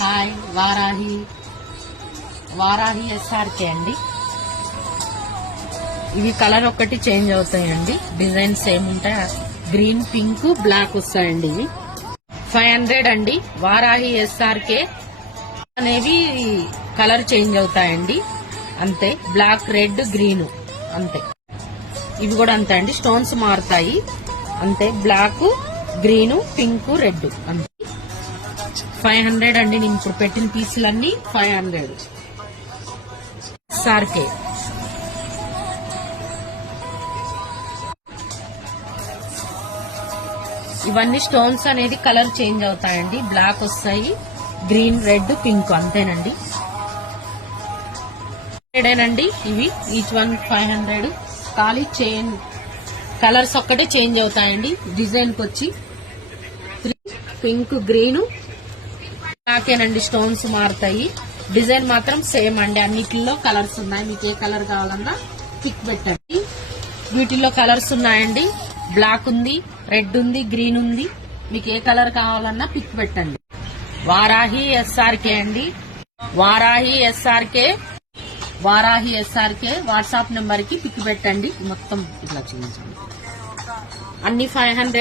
Hi Varahi SRK అండి. ఇవి colour ఒక్కటి చేంజ్ అవుతాయండి, డిజైన్ సేమ్ ఉంటాయి. గ్రీన్, పింక్, బ్లాక్ వస్తాయండి. ఇవి 500 అండి. వారాహి ఎస్ఆర్కే అనేవి కలర్ చేంజ్ అవుతాయండి అంతే. బ్లాక్, రెడ్, గ్రీన్ అంతే. ఇవి కూడా అంతే అండి, స్టోన్స్ మారుతాయి అంతే. బ్లాక్, గ్రీన్, పింక్, రెడ్ అంతే. 500 అండి. నేను ఇప్పుడు పెట్టిన పీసులన్నీ 500 ఎస్ఆర్కే. ఇవన్నీ స్టోన్స్ అనేది కలర్ చేంజ్ అవుతాయండి. బ్లాక్ వస్తాయి, గ్రీన్, రెడ్, పింక్ అంతేనండి. 100 ఇవి ఈచ్ వన్ 500. ఖాళీ చైన్ కలర్స్ ఒక్కటే చేంజ్ అవుతాయండి. డిజైన్ కి వచ్చి పింక్, గ్రీన్, బ్లాకేనండి. స్టోన్స్ మారుతాయి, డిజైన్ మాత్రం సేమ్ అండి. అన్నిటిలో కలర్స్ ఉన్నాయి, మీకు ఏ కలర్ కావాలన్నా పిక్ పెట్టండి. వీటిల్లో కలర్స్ ఉన్నాయండి. బ్లాక్ ఉంది, రెడ్ ఉంది, గ్రీన్ ఉంది. మీకు ఏ కలర్ కావాలన్నా పిక్ పెట్టండి. వారాహి ఎస్ఆర్కే అండి. వారాహి ఎస్ఆర్కే వాట్సాప్ నెంబర్ కి పిక్ పెట్టండి. మొత్తం ఇట్లా చేయించండి. అన్ని 500